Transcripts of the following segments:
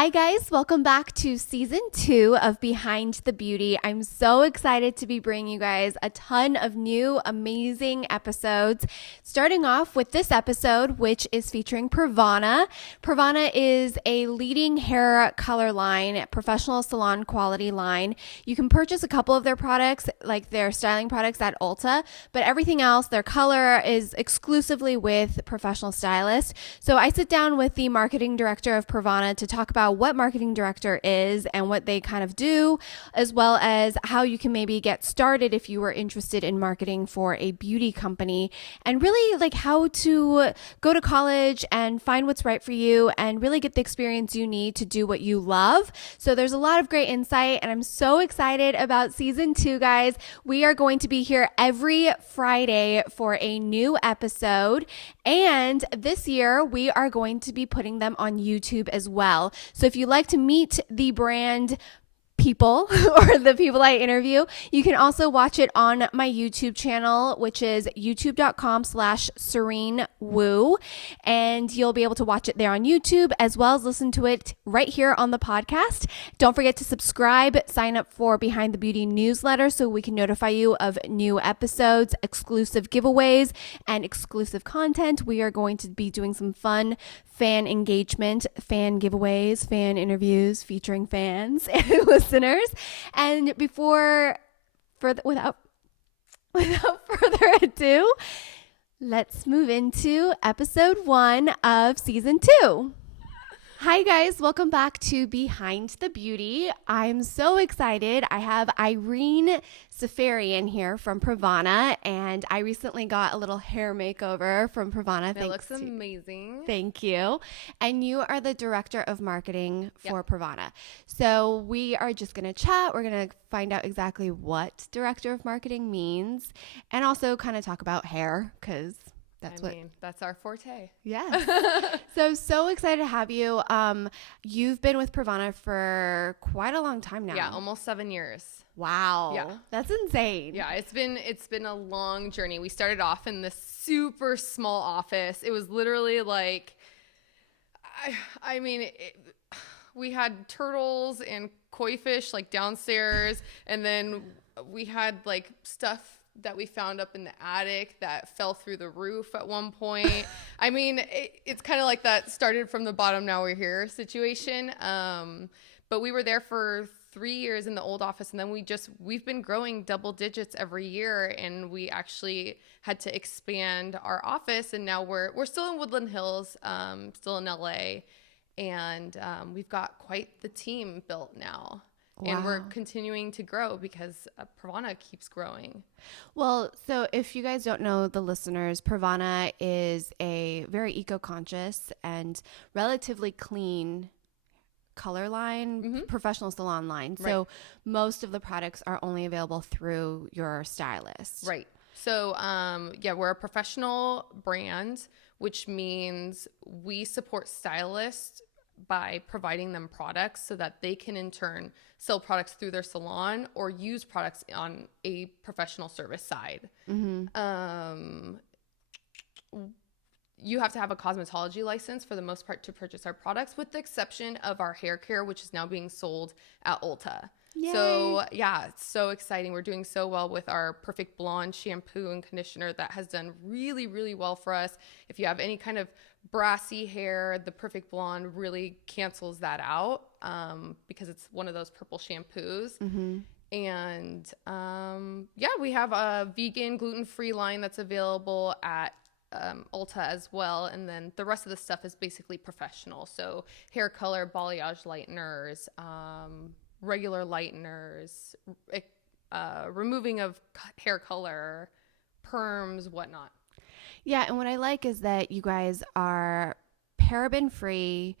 Hi guys, welcome back to season 2 of Behind the Beauty. I'm so excited to be bringing you guys a ton of new amazing episodes. Starting off with this episode, which is featuring Pravana. Pravana is a leading hair color line, professional salon quality line. You can purchase a couple of their products, like their styling products at Ulta, but everything else, their color is exclusively with professional stylists. So I sit down with the marketing director of Pravana to talk about what marketing director is and what they kind of do, as well as how you can maybe get started if you were interested in marketing for a beauty company, and really like how to go to college and find what's right for you and really get the experience you need to do what you love. So there's a lot of great insight, and I'm so excited about season 2, guys. We are going to be here every Friday for a new episode, and this year we are going to be putting them on YouTube as well. So if you'd like to meet the brand people or the people I interview, you can also watch it on my YouTube channel, which is youtube.com/SereineWoo, and you'll be able to watch it there on YouTube as well as listen to it right here on the podcast. Don't forget to subscribe, sign up for Behind the Beauty newsletter so we can notify you of new episodes, exclusive giveaways, and exclusive content. We are going to be doing some fun fan engagement, fan giveaways, fan interviews featuring fans and listeners. And without further ado, let's move into episode 1 of season 2. Hi guys, welcome back to Behind the Beauty. I'm so excited. I have Irene Seferian here from Pravana, and I recently got a little hair makeover from Pravana. It looks amazing. Thank you. And you are the director of marketing for Pravana. So we are just going to chat. We're going to find out exactly what director of marketing means, and also kind of talk about hair, because that's our forte. Yeah. So excited to have you. You've been with Pravana for quite a long time now. Yeah, almost 7 years. Wow. Yeah. That's insane. Yeah, it's been a long journey. We started off in this super small office. It was literally like, we had turtles and koi fish like downstairs, and then we had like stuff that we found up in the attic that fell through the roof at one point. It's kind of like that started from the bottom, now we're here situation. But we were there for 3 years in the old office, and then we've been growing double digits every year, and we actually had to expand our office, and now we're still in Woodland Hills, still in LA, and we've got quite the team built now. Wow. And we're continuing to grow because Pravana keeps growing. Well, so if you guys don't know, the listeners, Pravana is a very eco-conscious and relatively clean color line, professional salon line. Right. So most of the products are only available through your stylist. Right. So, we're a professional brand, which means we support stylists by providing them products so that they can in turn sell products through their salon or use products on a professional service side. Mm-hmm. You have to have a cosmetology license for the most part to purchase our products, with the exception of our hair care, which is now being sold at Ulta. Yay. So yeah, it's so exciting. We're doing so well with our Perfect Blonde shampoo and conditioner that has done really, really well for us. If you have any kind of brassy hair, the Perfect Blonde really cancels that out because it's one of those purple shampoos. Mm-hmm. And we have a vegan, gluten-free line that's available at Ulta as well, and then the rest of the stuff is basically professional. So hair color, balayage lighteners, regular lighteners, removing of hair color, perms, whatnot. Yeah, and what I like is that you guys are paraben free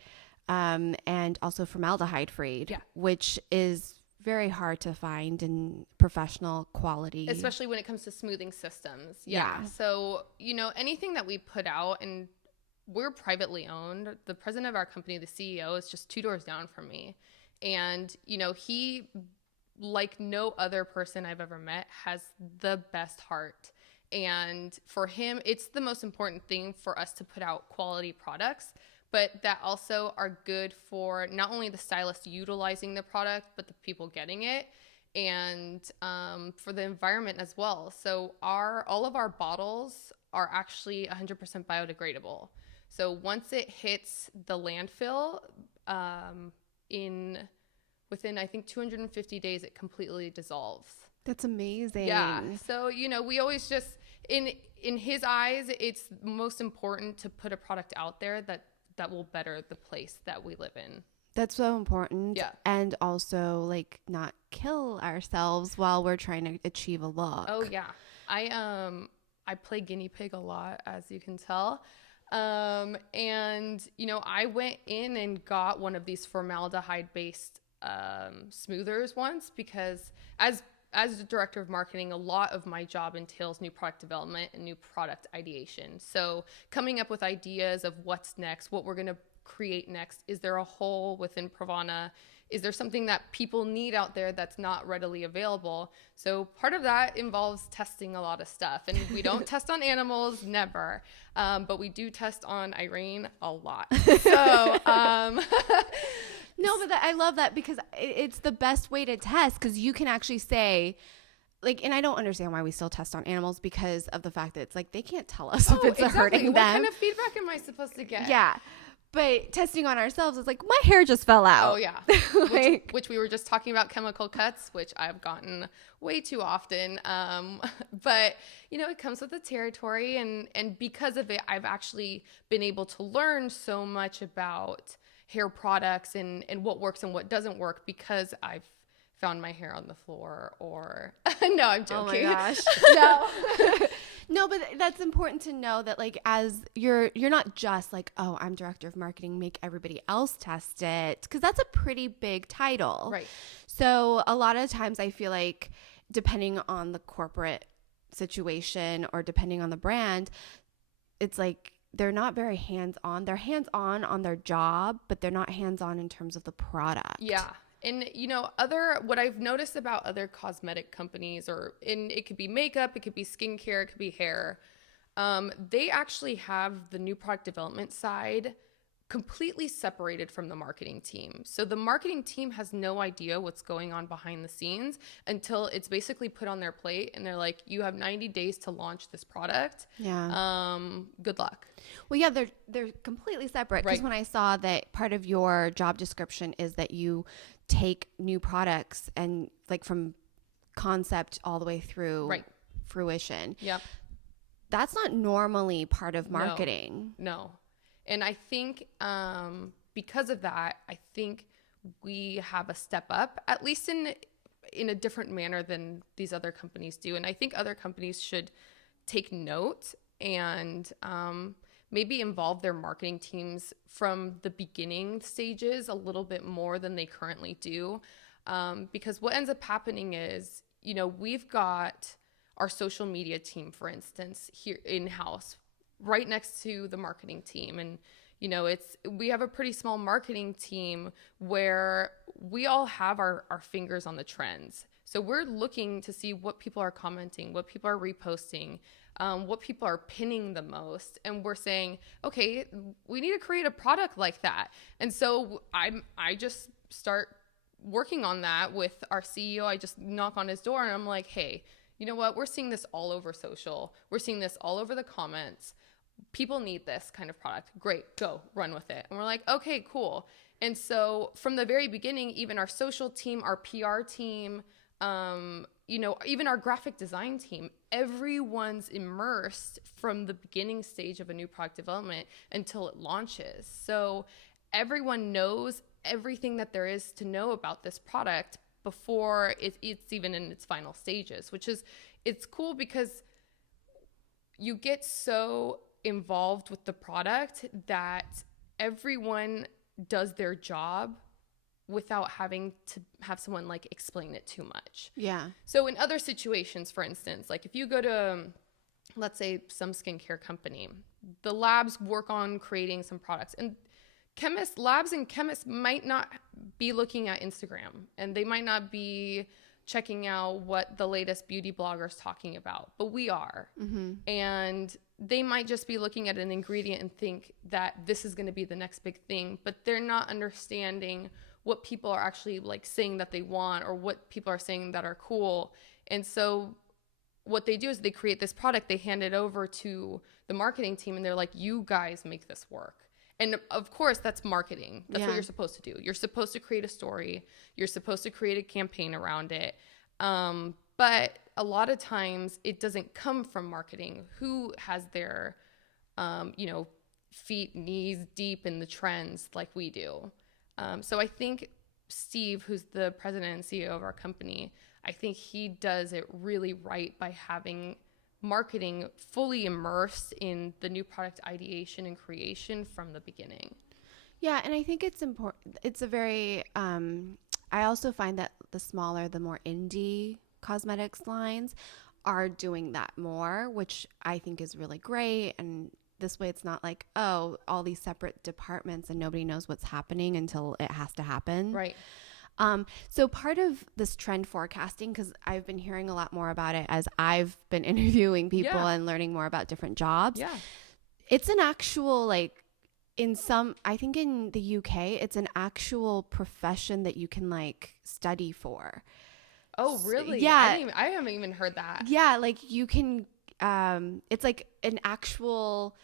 and also formaldehyde free, which is very hard to find in professional quality, especially when it comes to smoothing systems. Yeah. So, anything that we put out, and we're privately owned. The president of our company, the CEO, is just 2 doors down from me. And, he, like no other person I've ever met, has the best heart. And for him, it's the most important thing for us to put out quality products. but that also are good for not only the stylist utilizing the product, but the people getting it, and for the environment as well. So all of our bottles are actually 100% biodegradable. So once it hits the landfill, within I think 250 days, it completely dissolves. That's amazing. Yeah. So, you know, we always just, in his eyes, it's most important to put a product out there that will better the place that we live in. That's so important. Yeah. And also, like, not kill ourselves while we're trying to achieve a look. Oh, yeah. I play guinea pig a lot, as you can tell. And, you know, I went in and got one of these formaldehyde-based smoothers once, because as the director of marketing, a lot of my job entails new product development and new product ideation. So coming up with ideas of what's next, what we're going to create next. Is there a hole within Pravana? Is there something that people need out there that's not readily available? So part of that involves testing a lot of stuff. And we don't test on animals, never. But we do test on Irene a lot. So no, but I love that, because it's the best way to test, because you can actually say, like, and I don't understand why we still test on animals, because of the fact that it's like they can't tell us if it's hurting them. What kind of feedback am I supposed to get? Yeah. But testing on ourselves is like, my hair just fell out. Oh, yeah. which we were just talking about, chemical cuts, which I've gotten way too often. But, you know, it comes with the territory. And because of it, I've actually been able to learn so much about hair products and what works and what doesn't work, because I've found my hair on the floor or no, I'm joking. Oh my gosh. No. No, but that's important to know, that like, as you're not just like, oh, I'm director of marketing, make everybody else test it, because that's a pretty big title. Right. So a lot of times I feel like, depending on the corporate situation or depending on the brand, it's like they're not very hands-on. They're hands-on their job, but they're not hands-on in terms of the product. Yeah. And, you know, what I've noticed about other cosmetic companies, it could be makeup, it could be skincare, it could be hair. They actually have the new product development side completely separated from the marketing team. So the marketing team has no idea what's going on behind the scenes until it's basically put on their plate and they're like, you have 90 days to launch this product. Yeah. Good luck. Well, yeah, they're completely separate. Because when I saw that part of your job description is that you take new products and like from concept all the way through fruition. Yep. That's not normally part of marketing. No. And I think because of that, I think we have a step up, at least in a different manner than these other companies do. And I think other companies should take note and maybe involve their marketing teams from the beginning stages a little bit more than they currently do. Because what ends up happening is, you know, we've got our social media team, for instance, here in-house, right next to the marketing team. And, you know, we have a pretty small marketing team where we all have our fingers on the trends. So we're looking to see what people are commenting, what people are reposting, what people are pinning the most. And we're saying, okay, we need to create a product like that. And so I just start working on that with our CEO. I just knock on his door and I'm like, hey, you know what? We're seeing this all over social. We're seeing this all over the comments. People need this kind of product. Great, go, run with it. And we're like, okay, cool. And so from the very beginning, even our social team, our PR team, you know, even our graphic design team, everyone's immersed from the beginning stage of a new product development until it launches. So everyone knows everything that there is to know about this product before it's even in its final stages, it's cool because you get so involved with the product that everyone does their job without having to have someone like explain it too much. Yeah. So in other situations, for instance, like if you go to, let's say, some skincare company, the labs work on creating some products, and labs and chemists might not be looking at Instagram, and they might not be checking out what the latest beauty blogger's talking about, but we are. Mm-hmm. And they might just be looking at an ingredient and think that this is going to be the next big thing, but they're not understanding what people are actually like saying that they want, or what people are saying that are cool. And so what they do is they create this product, they hand it over to the marketing team, and they're like, you guys make this work. And of course, that's marketing. That's what you're supposed to do. You're supposed to create a story. You're supposed to create a campaign around it. But a lot of times it doesn't come from marketing, who has their, feet, knees deep in the trends like we do. So I think Steve, who's the president and CEO of our company, I think he does it really right by having marketing fully immersed in the new product ideation and creation from the beginning. Yeah, and I think it's important. It's a very, I also find that the smaller, the more indie cosmetics lines are doing that more, which I think is really great. And this way it's not like, oh, all these separate departments and nobody knows what's happening until it has to happen. Right. So part of this trend forecasting, because I've been hearing a lot more about it as I've been interviewing people and learning more about different jobs. Yeah. It's an actual, like, I think in the UK, it's an actual profession that you can like study for. Oh, really? Yeah. I haven't even heard that. Yeah. Like you can, it's like an actual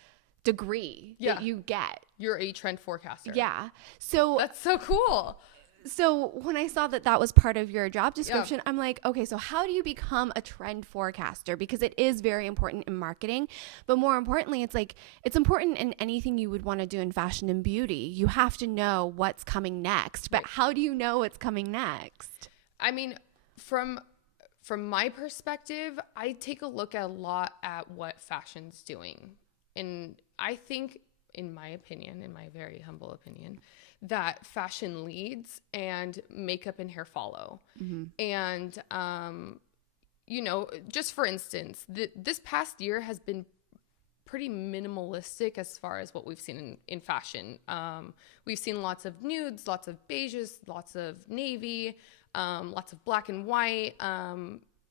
degree that you get. You're a trend forecaster. Yeah. So that's so cool. So when I saw that was part of your job description, I'm like, okay, so how do you become a trend forecaster? Because it is very important in marketing, but more importantly, it's important in anything you would want to do in fashion and beauty. You have to know what's coming next, but how do you know what's coming next? I mean, from my perspective, I take a look a lot at what fashion's doing. And I think, in my opinion, in my very humble opinion, that fashion leads and makeup and hair follow. Mm-hmm. And, just for instance, this past year has been pretty minimalistic as far as what we've seen in fashion. We've seen lots of nudes, lots of beiges, lots of navy, lots of black and white,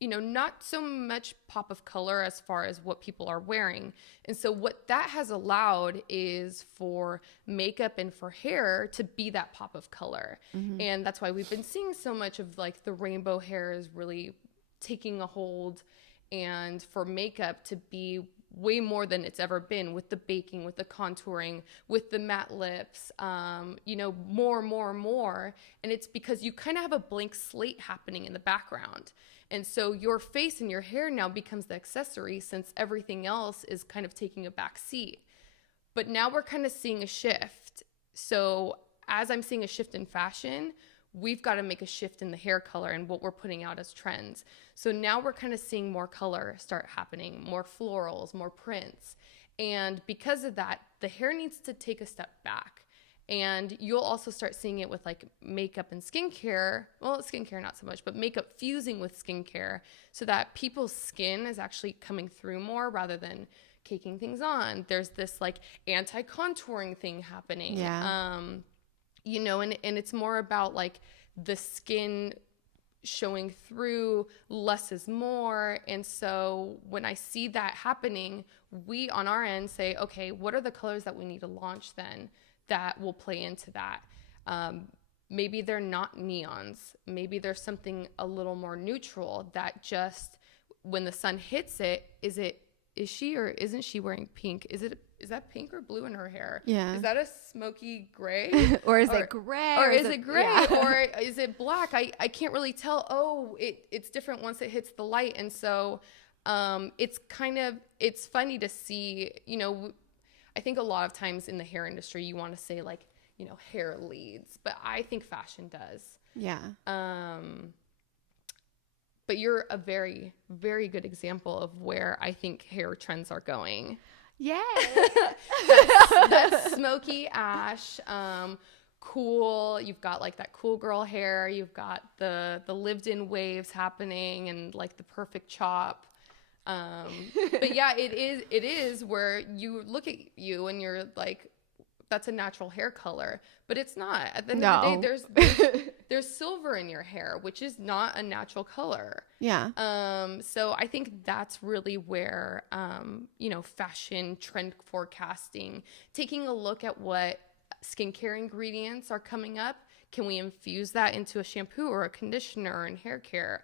not so much pop of color as far as what people are wearing. And so what that has allowed is for makeup and for hair to be that pop of color. Mm-hmm. And that's why we've been seeing so much of like the rainbow hair is really taking a hold, and for makeup to be way more than it's ever been, with the baking, with the contouring, with the matte lips, more. And it's because you kind of have a blank slate happening in the background. And so your face and your hair now becomes the accessory, since everything else is kind of taking a back seat. But now we're kind of seeing a shift. So as I'm seeing a shift in fashion, we've got to make a shift in the hair color and what we're putting out as trends. So now we're kind of seeing more color start happening, more florals, more prints. And because of that, the hair needs to take a step back. And you'll also start seeing it with like makeup and skincare. Well, skincare, not so much, but makeup fusing with skincare, so that people's skin is actually coming through more rather than caking things on. There's this like anti-contouring thing happening. Yeah. And it's more about like the skin showing through, less is more. And so when I see that happening, we on our end say, okay, what are the colors that we need to launch then that will play into that? Maybe they're not neons. Maybe there's something a little more neutral that just, when the sun hits it, is she or isn't she wearing pink? Is that pink or blue in her hair? Yeah. Is that a smoky gray? or is it gray? Or is it gray? Yeah. Or is it black? I can't really tell. Oh, it's different once it hits the light. And so it's funny to see, I think a lot of times in the hair industry, you want to say like, hair leads, but I think fashion does. Yeah. But you're a very, very good example of where I think hair trends are going. Yeah. That's smoky ash, cool. You've got like that cool girl hair. You've got the lived in waves happening and like the perfect chop. But yeah, it is where you look at you and you're like, that's a natural hair color, but it's not. At the end of the day, there's silver in your hair, which is not a natural color. Yeah. So I think that's really where, fashion trend forecasting, taking a look at what skincare ingredients are coming up. Can we infuse that into a shampoo or a conditioner and hair care?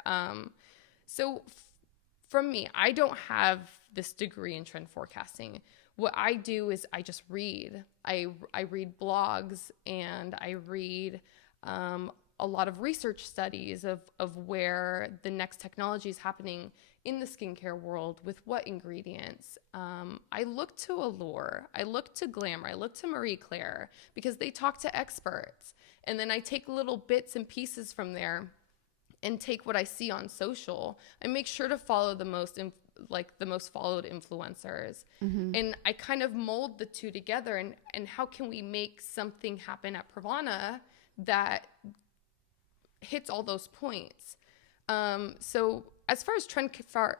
From me, I don't have this degree in trend forecasting. What I do is I just read. I read blogs, and I read a lot of research studies of where the next technology is happening in the skincare world with what ingredients. I look to Allure, I look to Glamour, I look to Marie Claire, because they talk to experts. And then I take little bits and pieces from there and take what I see on social. I make sure to follow the most followed influencers. Mm-hmm. And I kind of mold the two together. And how can we make something happen at Pravana that hits all those points? So as far as trend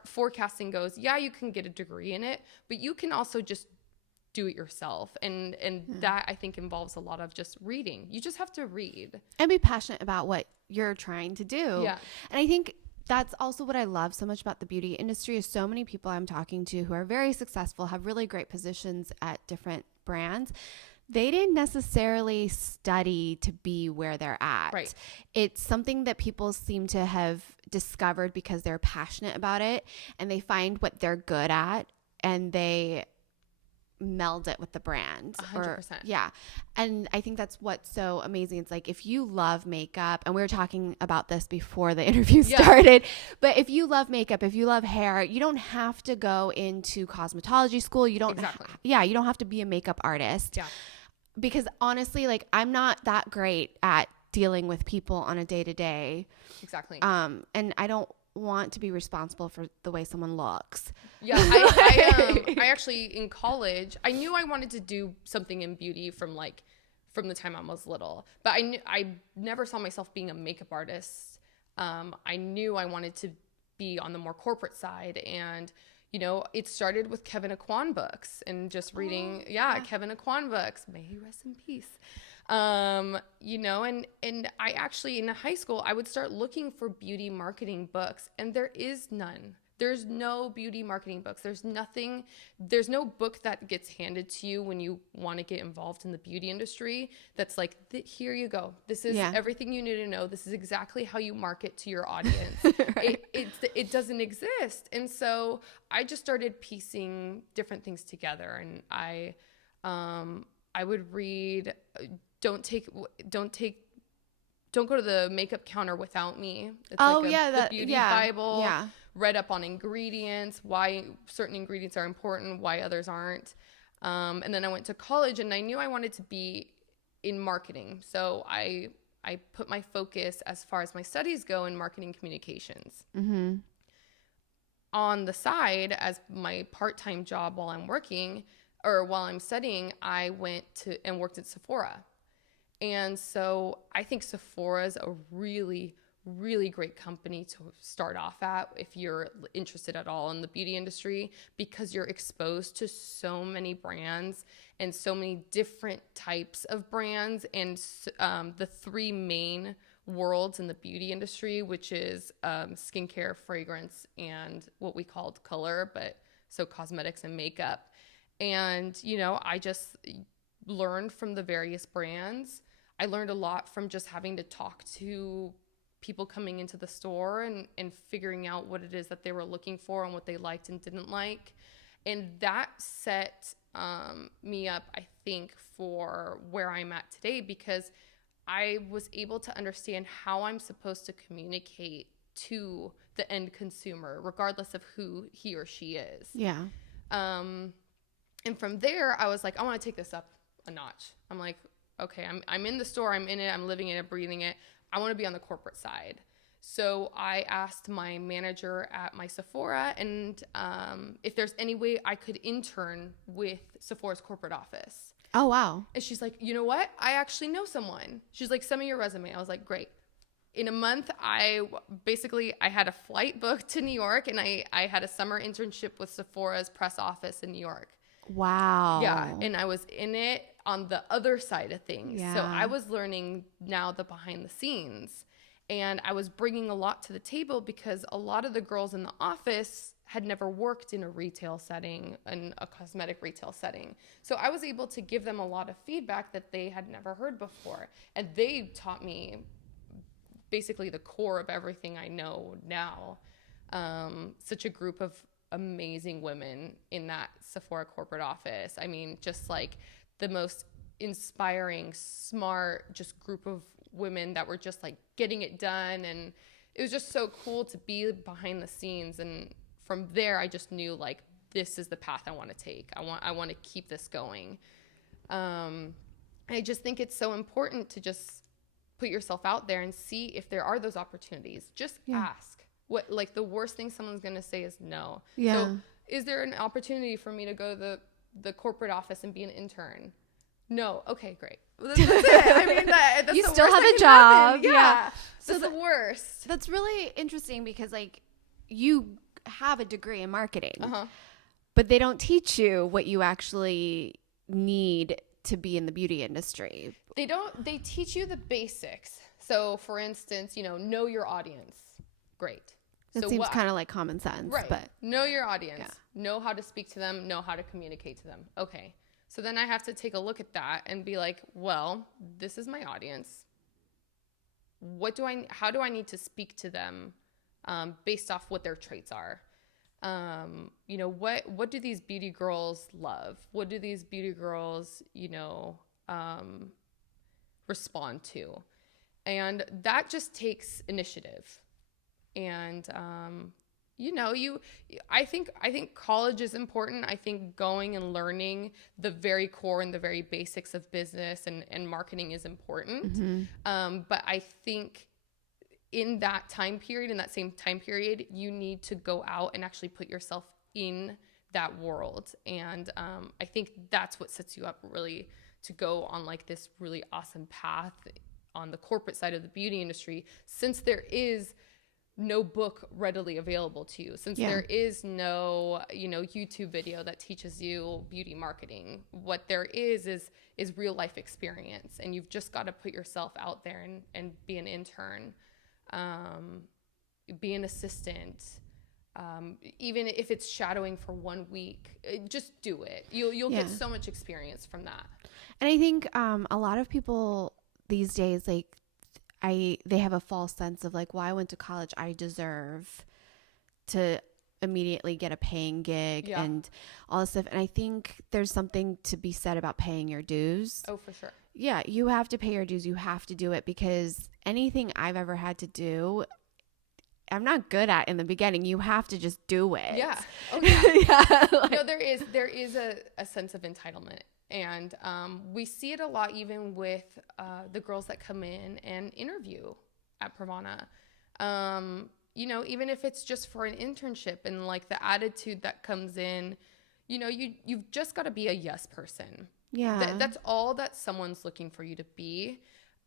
forecasting goes, yeah, you can get a degree in it, but you can also just do it yourself. And that, I think, involves a lot of just reading. You just have to read. And be passionate about what you're trying to do. Yeah. And I think that's also what I love so much about the beauty industry is so many people I'm talking to who are very successful, have really great positions at different brands. They didn't necessarily study to be where they're at. Right. It's something that people seem to have discovered because they're passionate about it, and they find what they're good at and they meld it with the brand. 100%. Yeah. And I think that's what's so amazing. It's like, if you love makeup, and we were talking about this before the interview started, but if you love makeup, if you love hair, you don't have to go into cosmetology school. You don't, you don't have to be a makeup artist. Yeah. Because honestly, like, I'm not that great at dealing with people on a day-to-day. Exactly. And I don't want to be responsible for the way someone looks. Yeah, I actually, in college, I knew I wanted to do something in beauty from the time I was little, but I never saw myself being a makeup artist. I knew I wanted to be on the more corporate side, and it started with Kevin Aquan books and just reading, Kevin Aquan books. May he rest in peace. And I actually, in high school, I would start looking for beauty marketing books, and there is none. There's no beauty marketing books. There's no book that gets handed to you when you want to get involved in the beauty industry that's like, here you go. This is everything you need to know. This is exactly how you market to your audience. Right. It doesn't exist. And so I just started piecing different things together, and I would read, don't go to the makeup counter without me. It's the beauty Bible. Yeah. Read up on ingredients, why certain ingredients are important, why others aren't. And then I went to college, and I knew I wanted to be in marketing. So I put my focus, as far as my studies go, in marketing communications. Mm-hmm. On the side, as my part-time job while I'm studying, I went to and worked at Sephora. And so I think Sephora is a really, really great company to start off at if you're interested at all in the beauty industry, because you're exposed to so many brands and so many different types of brands, and the three main worlds in the beauty industry, which is skincare, fragrance, and what we called color, so cosmetics and makeup. And, I just learned from the various brands. I learned a lot from just having to talk to people coming into the store and figuring out what it is that they were looking for and what they liked and didn't like. And that set me up, I think, for where I'm at today, because I was able to understand how I'm supposed to communicate to the end consumer, regardless of who he or she is. Yeah. And from there, I was like, I want to take this up a notch. I'm like, okay, I'm in the store, I'm in it, I'm living it, breathing it. I want to be on the corporate side. So I asked my manager at my Sephora and if there's any way I could intern with Sephora's corporate office. Oh, wow. And she's like, you know what? I actually know someone. She's like, send me your resume. I was like, great. In a month, I had a flight booked to New York, and I had a summer internship with Sephora's press office in New York. Wow. Yeah. And I was in it on the other side of things. Yeah. So I was learning now the behind the scenes, and I was bringing a lot to the table because a lot of the girls in the office had never worked in a retail setting, in a cosmetic retail setting. So I was able to give them a lot of feedback that they had never heard before. And they taught me basically the core of everything I know now. Such a group of amazing women in that Sephora corporate office. I mean, just like the most inspiring, smart, just group of women that were just like getting it done. And it was just so cool to be behind the scenes. And from there, I just knew like, this is the path I want to take. I want to keep this going. I just think it's so important to just put yourself out there and see if there are those opportunities. Just ask. What, like, the worst thing someone's going to say is no. Yeah. So is there an opportunity for me to go to the corporate office and be an intern? No. Okay, great. That's it. I mean, that's you the still worst have that a can job. happen. Yeah. So that's the worst. That's really interesting because, like, you have a degree in marketing, but they don't teach you what you actually need to be in the beauty industry. They teach you the basics. So, for instance, know your audience. Great. That seems kind of like common sense. Right. But know your audience. Know how to speak to them. Know how to communicate to them. Okay. So then I have to take a look at that and be like, well, this is my audience. How do I need to speak to them based off what their traits are? What do these beauty girls love? What do these beauty girls, respond to? And that just takes initiative. And, I think college is important. I think going and learning the very core and the very basics of business and marketing is important. But I think in that same time period, you need to go out and actually put yourself in that world. And I think that's what sets you up really to go on like this really awesome path on the corporate side of the beauty industry, since there is no book readily available to you, since there is no, YouTube video that teaches you beauty marketing. What there is real life experience, and you've just got to put yourself out there and be an intern, be an assistant, even if it's shadowing for 1 week, just do it. You'll get so much experience from that. And I think a lot of people these days, like, they have a false sense of like, well, I went to college, I deserve to immediately get a paying gig and all this stuff. And I think there's something to be said about paying your dues. Oh, for sure. Yeah, you have to pay your dues. You have to do it, because anything I've ever had to do, I'm not good at in the beginning. You have to just do it. Yeah. Oh, yeah. No, there is a sense of entitlement. And we see it a lot even with the girls that come in and interview at Pravana. Even if it's just for an internship, and like the attitude that comes in, you've just got to be a yes person. Yeah. That's all that someone's looking for you to be.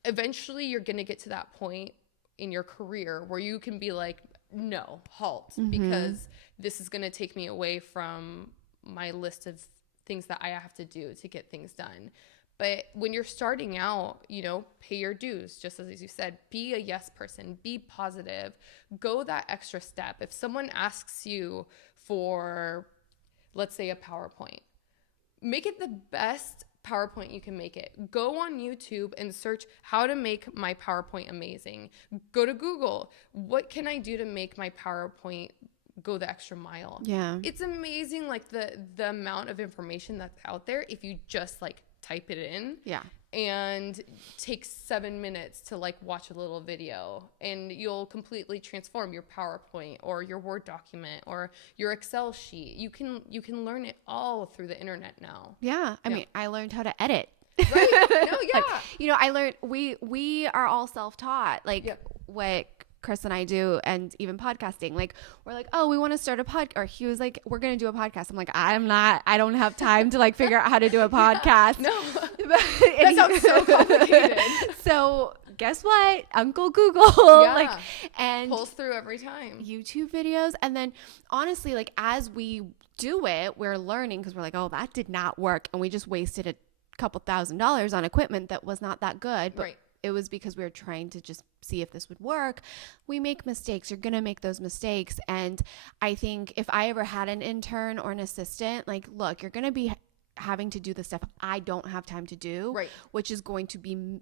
Eventually, you're going to get to that point in your career where you can be like, no, halt, because this is going to take me away from my list of things that I have to do to get things done. But when you're starting out, pay your dues, just as you said, be a yes person, be positive, go that extra step. If someone asks you for, let's say, a PowerPoint, make it the best PowerPoint you can make it. Go on YouTube and search how to make my PowerPoint amazing. Go to Google. What can I do to make my PowerPoint go the extra mile? Yeah. It's amazing, like the amount of information that's out there if you just like type it in. Yeah. And take 7 minutes to like watch a little video, and you'll completely transform your PowerPoint or your Word document or your Excel sheet. You can learn it all through the internet now. Yeah. I mean, I learned how to edit. Right. No, yeah. Like, I learned we are all self-taught. Like what Chris and I do, and even podcasting, like we're like, oh, we want to start a podcast, or he was like, we're going to do a podcast. I'm like, I don't have time to like figure out how to do a podcast. No, that sounds so complicated. So guess what? Uncle Google, and pulls through every time. YouTube videos. And then honestly, like as we do it, we're learning because we're like, oh, that did not work. And we just wasted a couple $1,000s on equipment that was not that good. But Right. it was because we were trying to just see if this would work. We make mistakes. You're going to make those mistakes. And I think if I ever had an intern or an assistant, like, look, you're going to be having to do the stuff I don't have time to do, Right. which is going to be,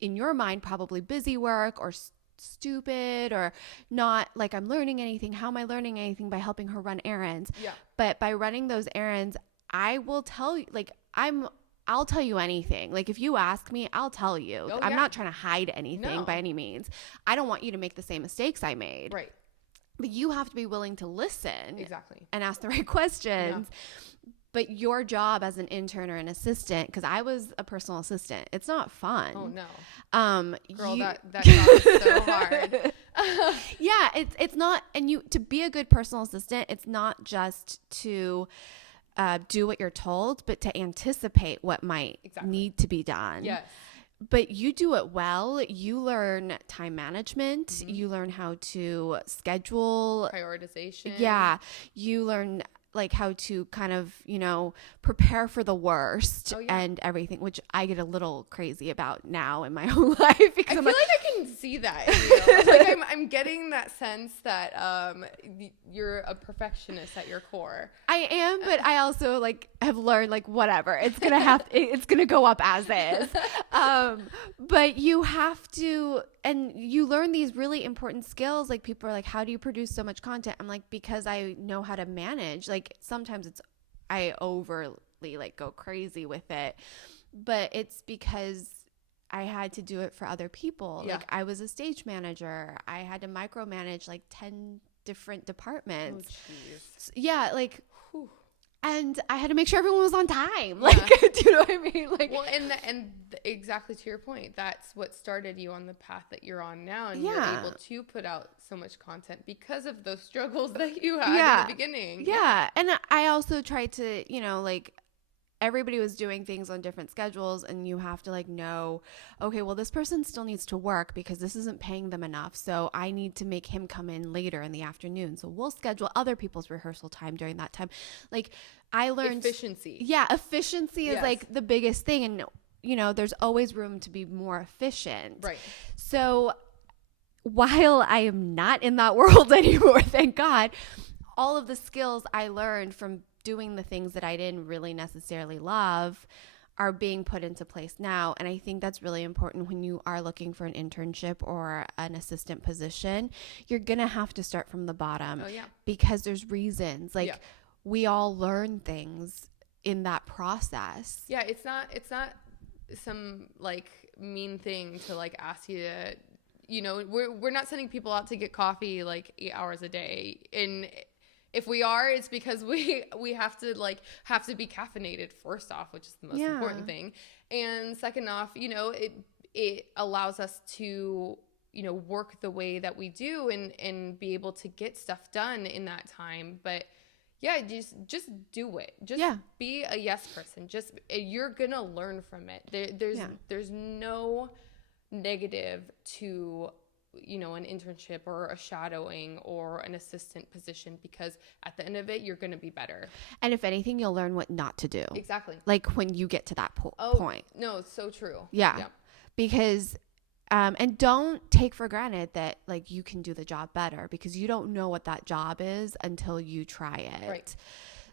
in your mind, probably busy work or stupid or not like I'm learning anything. How am I learning anything by helping her run errands? Yeah. But by running those errands, I will tell you, like, I'll tell you anything. Like, if you ask me, I'll tell you. Oh, I'm yeah. not trying to hide anything No. by any means. I don't want you to make the same mistakes I made. Right. But you have to be willing to listen. Exactly. And ask the right questions. Yeah. But your job as an intern or an assistant, because I was a personal assistant, it's not fun. Oh no. Girl, that job is so hard. Yeah, it's not, and to be a good personal assistant, it's not just to do what you're told, but to anticipate what might need to be done. Yes. But you do it well. You learn time management. You learn how to schedule. Prioritization. Yeah. You learn like how to kind of, prepare for the worst and everything, which I get a little crazy about now in my own life. Because I feel like I can see that in you. Like I'm getting that sense that you're a perfectionist at your core. I am, but I also have learned whatever. It's gonna go up as is. But you have to, and you learn these really important skills. Like, people are like, how do you produce so much content? I'm like, because I know how to manage. Like, sometimes I overly go crazy with it, but it's because I had to do it for other people. Yeah. Like, I was a stage manager. I had to micromanage 10 different departments. Oh, jeez. Yeah, whew. And I had to make sure everyone was on time. Yeah. Do you know what I mean? Well, and exactly to your point, that's what started you on the path that you're on now, and you're able to put out so much content because of those struggles that you had in the beginning. Yeah, and I also tried to, everybody was doing things on different schedules, and you have to know, okay, well, this person still needs to work because this isn't paying them enough. So I need to make him come in later in the afternoon. So we'll schedule other people's rehearsal time during that time. I learned efficiency. Yeah. Efficiency is the biggest thing. And, there's always room to be more efficient. Right. So while I am not in that world anymore, thank God, all of the skills I learned from doing the things that I didn't really necessarily love are being put into place now. And I think that's really important when you are looking for an internship or an assistant position. You're going to have to start from the bottom. Oh, yeah. Because there's reasons. We all learn things in that process. Yeah, it's not some mean thing to ask you to, we're not sending people out to get coffee 8 hours a day. And if we are, it's because we have to be caffeinated first off, which is the most important thing. And second off, it allows us to, work the way that we do and be able to get stuff done in that time. But yeah, just do it. Just be a yes person. You're going to learn from it. There's no negative to an internship or a shadowing or an assistant position, because at the end of it, you're going to be better. And if anything, you'll learn what not to do. Exactly. When you get to that point. No, it's so true. Yeah. Because, and don't take for granted that you can do the job better, because you don't know what that job is until you try it. Right.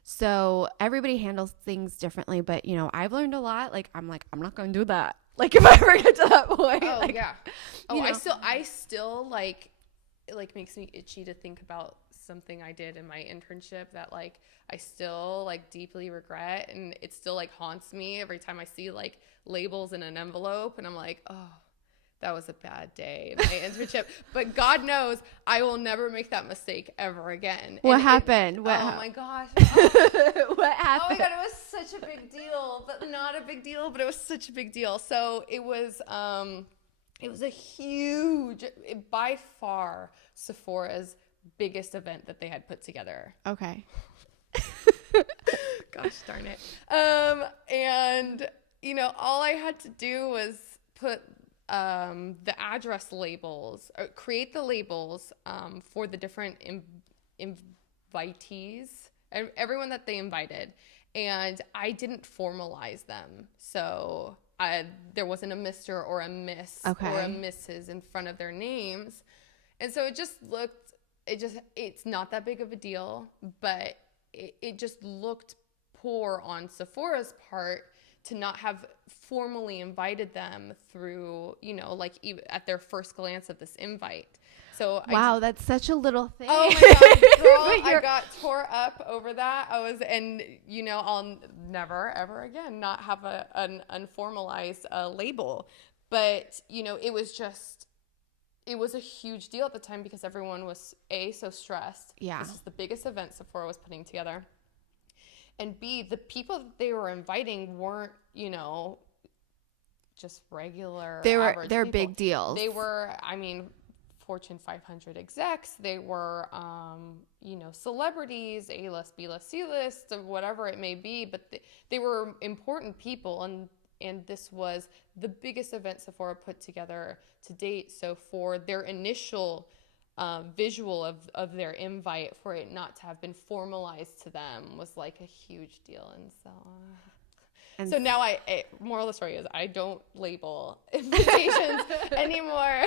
So everybody handles things differently, but I've learned a lot. I'm not going to do that. If I ever get to that point. Oh, yeah. Oh, I still it makes me itchy to think about something I did in my internship that I still deeply regret, and it still haunts me every time I see labels in an envelope, and I'm like, oh, that was a bad day in my internship. But God knows I will never make that mistake ever again. What happened? Oh my gosh. What happened? Oh my God, it was such a big deal, but not a big deal, but it was such a big deal. So it was a huge, by far, Sephora's biggest event that they had put together. Okay. Gosh darn it. And all I had to do was put the address labels, or create the labels for the different invitees. everyone that they invited. And I didn't formalize them. So there wasn't a Mr. or a Miss or a Mrs. in front of their names. And so it's not that big of a deal, but it just looked poor on Sephora's part to not have formally invited them through, like even at their first glance of this invite. So wow, that's such a little thing. Oh my God, girl, I got tore up over that. I'll never, ever again not have an unformalized label. But, it was a huge deal at the time because everyone was, A, so stressed. Yeah. This is the biggest event Sephora was putting together. And B, the people that they were inviting weren't, just regular average They're people. Big deals. They were, Fortune 500 execs. They were, celebrities, A-list, B-list, C-list, whatever it may be. But they were important people, and this was the biggest event Sephora put together to date. So for their initial visual of their invite, for it not to have been formalized to them was like a huge deal. And so now moral of the story is I don't label invitations anymore.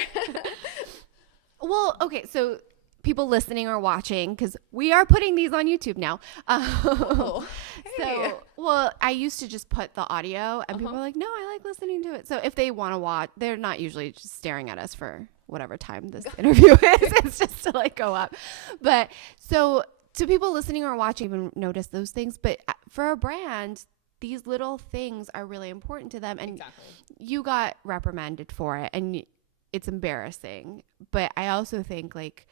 Well, okay, so people listening or watching, because we are putting these on YouTube now. So, well, I used to just put the audio, and people are like, no, I like listening to it. So if they want to watch, they're not usually just staring at us for whatever time this interview is. It's just to like go up. But so to people listening or watching, even notice those things. But for a brand, these little things are really important to them. And you got reprimanded for it, and it's embarrassing. But I also think like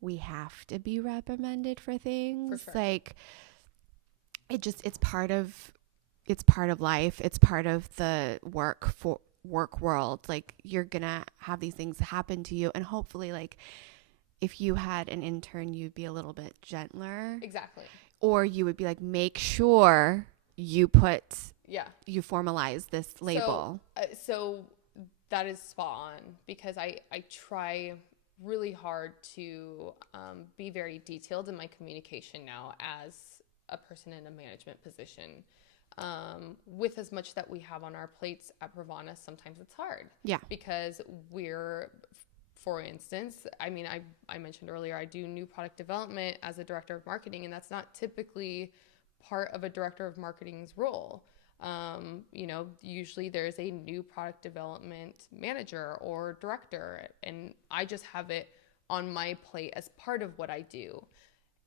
we have to be reprimanded for things. For sure. Like it's part of life. It's part of the work world. Like you're gonna have these things happen to you, and hopefully like if you had an intern, you'd be a little bit gentler. Exactly. Or you would be like, make sure you formalize this label. So that is spot on, because I try really hard to be very detailed in my communication now as a person in a management position. With as much that we have on our plates at Pravana, sometimes it's hard. Yeah. Because for instance, I mentioned earlier, I do new product development as a director of marketing, and that's not typically part of a director of marketing's role. Usually there's a new product development manager or director, and I just have it on my plate as part of what I do.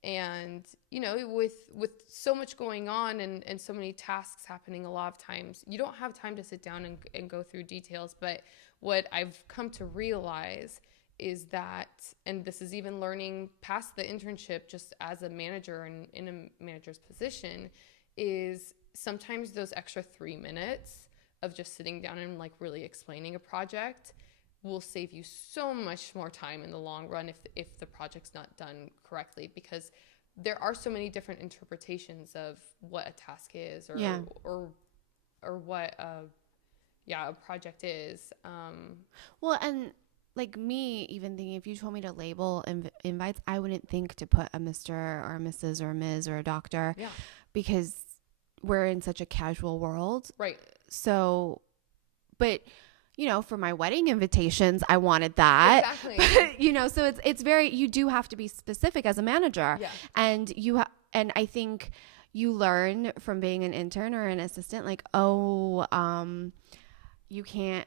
And, with so much going on and so many tasks happening, a lot of times you don't have time to sit down and go through details. But what I've come to realize is that, and this is even learning past the internship, just as a manager and in a manager's position, is sometimes those extra 3 minutes of just sitting down and like really explaining a project will save you so much more time in the long run if the project's not done correctly, because there are so many different interpretations of what a task is or what a project is. Well, and like me even thinking, if you told me to label invites, I wouldn't think to put a Mr. or a Mrs. or a Ms. or a doctor, because we're in such a casual world. Right. So, but for my wedding invitations, I wanted that. Exactly. But, so it's very, you do have to be specific as a manager. Yeah. And and I think you learn from being an intern or an assistant, like, you can't,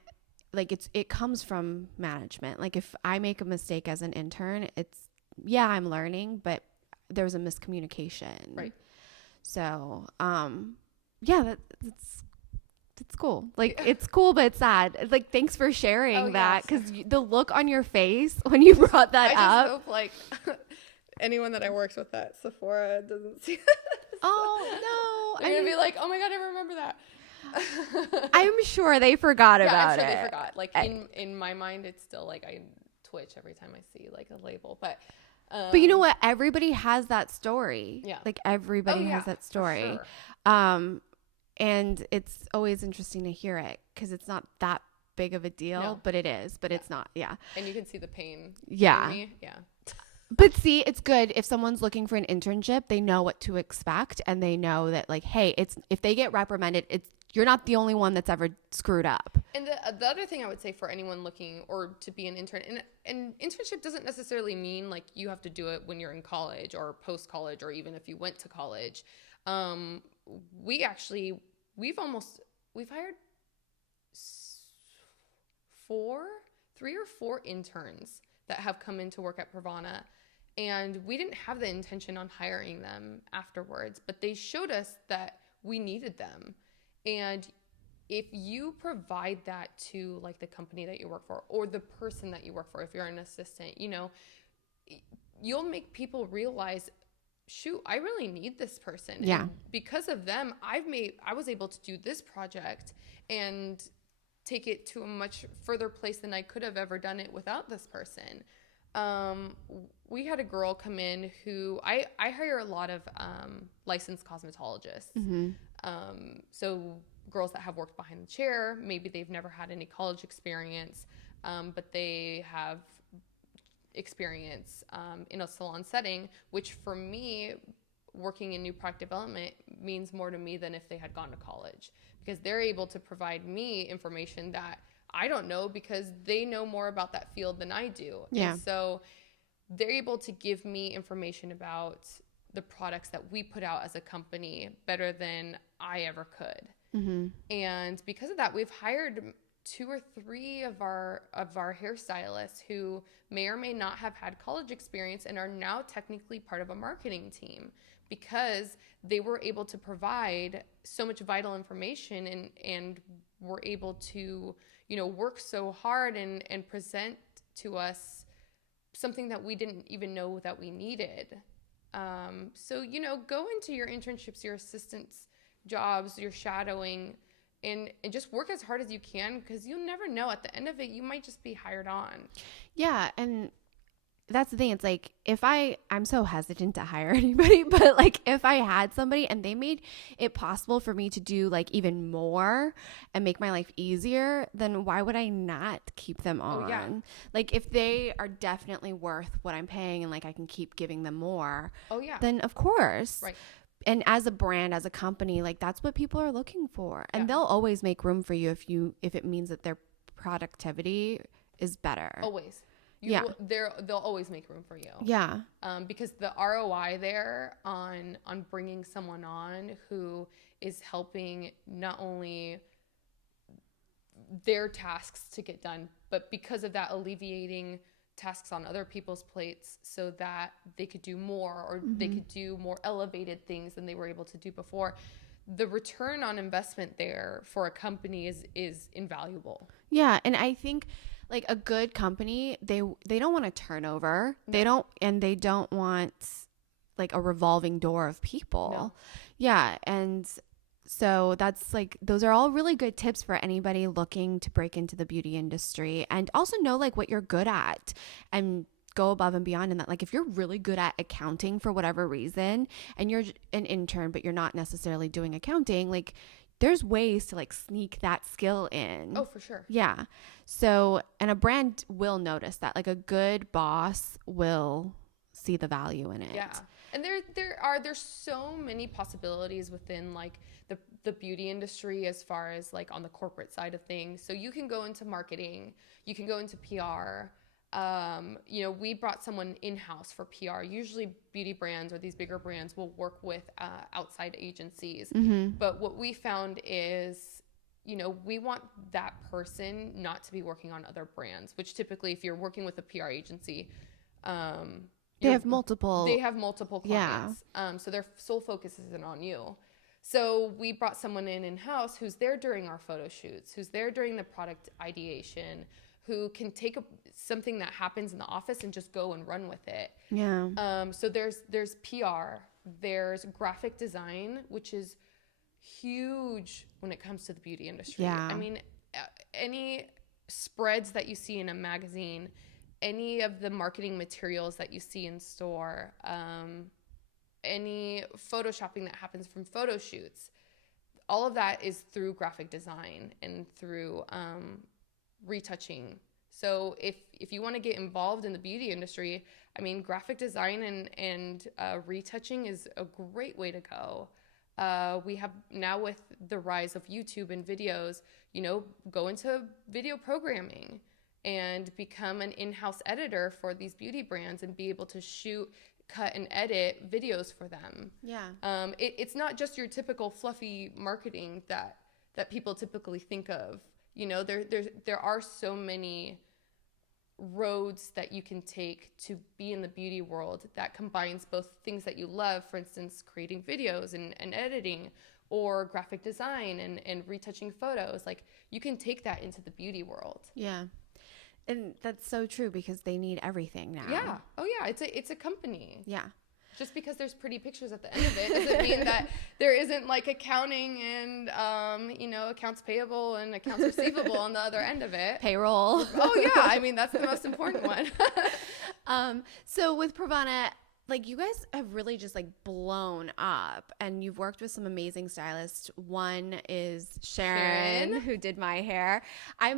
like, it comes from management. Like if I make a mistake as an intern, I'm learning, but there's a miscommunication. Right. So, it's cool. Like, it's cool, but it's sad. Like, thanks for sharing that, because the look on your face when you brought that up. I just hope, like, anyone that I worked with at Sephora doesn't see this. Oh, no. They're going to be like, oh, my God, I remember that. I'm sure they forgot about it. I'm sure they forgot. Like, in my mind, it's still, like, I twitch every time I see, like, a label. But you know what? Everybody has that story. Yeah. Like, everybody has that story. For sure. And it's always interesting to hear it, because it's not that big of a deal, but it is. But it's not. Yeah. And you can see the pain. Yeah. In me. Yeah. But see, it's good if someone's looking for an internship, they know what to expect, and they know that like, hey, it's if they get reprimanded, it's you're not the only one that's ever screwed up. And the other thing I would say for anyone looking or to be an intern, and internship doesn't necessarily mean like you have to do it when you're in college or post college or even if you went to college. We've hired three or four interns that have come in to work at Pravana. And we didn't have the intention on hiring them afterwards, but they showed us that we needed them. And if you provide that to like the company that you work for or the person that you work for, if you're an assistant, you know, you'll make people realize, shoot, I really need this person. Yeah. And because of them, I was able to do this project and take it to a much further place than I could have ever done it without this person. We had a girl come in who I hire a lot of licensed cosmetologists. Mm-hmm. So girls that have worked behind the chair, maybe they've never had any college experience, but they have experience in a salon setting, which for me, working in new product development means more to me than if they had gone to college, because they're able to provide me information that I don't know because they know more about that field than I do. Yeah. And so they're able to give me information about the products that we put out as a company better than I ever could. Mm-hmm. And because of that, we've hired 2 or 3 of our hairstylists who may or may not have had college experience and are now technically part of a marketing team because they were able to provide so much vital information and were able to, you know, work so hard and present to us something that we didn't even know that we needed. So, you know, go into your internships, your assistants jobs, your shadowing, and just work as hard as you can, because you'll never know. At the end of it, you might just be hired on. Yeah, and that's the thing. It's like I'm so hesitant to hire anybody, but like if I had somebody and they made it possible for me to do like even more and make my life easier, then why would I not keep them on? Oh, yeah. Like if they are definitely worth what I'm paying and like I can keep giving them more. Oh, yeah. Then of course. Right. And as a brand, as a company, like that's what people are looking for. And they'll always make room for you if it means that their productivity is better. Always. They'll always make room for you. Yeah. Because the ROI there on bringing someone on who is helping not only their tasks to get done, but because of that, alleviating tasks on other people's plates so that they could do more or they could do more elevated things than they were able to do before. The return on investment there for a company is invaluable. Yeah. And I think like a good company, they don't want to turn over. No. They don't want like a revolving door of people. No. Yeah. And so that's like, those are all really good tips for anybody looking to break into the beauty industry, and also know like what you're good at and go above and beyond in that. Like if you're really good at accounting for whatever reason and you're an intern, but you're not necessarily doing accounting, like there's ways to like sneak that skill in. Oh, for sure. Yeah. So, and a brand will notice that, like a good boss will see the value in it. Yeah. And there's so many possibilities within like the beauty industry as far as like on the corporate side of things. So you can go into marketing, you can go into PR. You know, we brought someone in-house for PR. Usually beauty brands or these bigger brands will work with outside agencies. Mm-hmm. But what we found is, you know, we want that person not to be working on other brands, which typically if you're working with a PR agency, they have multiple clients. Yeah. So their sole focus isn't on you. So we brought someone in-house who's there during our photo shoots, who's there during the product ideation, who can take something that happens in the office and just go and run with it. Yeah. So there's PR, there's graphic design, which is huge when it comes to the beauty industry. Yeah. I mean, any spreads that you see in a magazine, any of the marketing materials that you see in store, any photoshopping that happens from photo shoots, all of that is through graphic design and through retouching. So if you want to get involved in the beauty industry, I mean, graphic design and retouching is a great way to go. We have now, with the rise of YouTube and videos, go into video programming and become an in-house editor for these beauty brands and be able to shoot, cut, and edit videos for them. Yeah. It's not just your typical fluffy marketing that people typically think of. There are so many roads that you can take to be in the beauty world that combines both things that you love, for instance, creating videos and editing, or graphic design and retouching photos. Like, you can take that into the beauty world. Yeah. And that's so true, because they need everything now. Yeah. Oh yeah. It's a company. Yeah. Just because there's pretty pictures at the end of it doesn't mean that there isn't like accounting and, accounts payable and accounts receivable on the other end of it. Payroll. Oh yeah. I mean, that's the most important one. So with Pravana, like, you guys have really just like blown up, and you've worked with some amazing stylists. One is Serein, who did my hair. I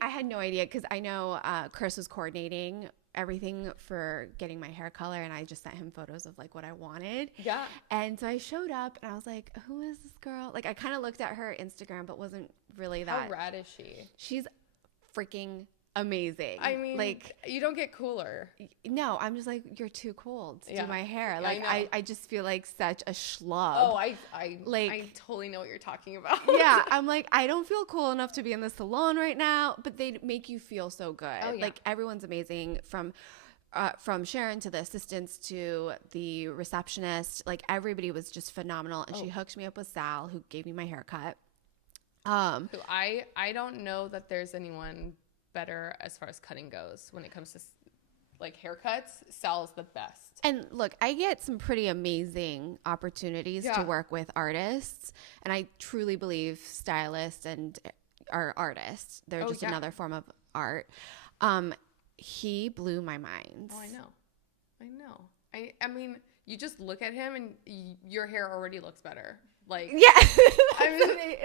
had no idea, because I know Chris was coordinating everything for getting my hair color, and I just sent him photos of like what I wanted. Yeah. And so I showed up and I was like, who is this girl? Like, I kind of looked at her Instagram, but wasn't really that. How rad is she? She's freaking amazing. I mean, like, you don't get cooler. No, I'm just like, you're too cool to do my hair. Yeah, Like, I just feel like such a schlub. Oh, I totally know what you're talking about. Yeah, I'm like, I don't feel cool enough to be in the salon right now, but they make you feel so good. Oh, yeah. Like, everyone's amazing, from Serein to the assistants to the receptionist. Like, everybody was just phenomenal, and she hooked me up with Sal, who gave me my haircut. So I don't know that there's anyone better as far as cutting goes when it comes to like haircuts. Sal is the best. And look, I get some pretty amazing opportunities to work with artists, and I truly believe stylists are artists. They're just another form of art. He blew my mind. Oh, I know. I mean, you just look at him and your hair already looks better. Like, yeah,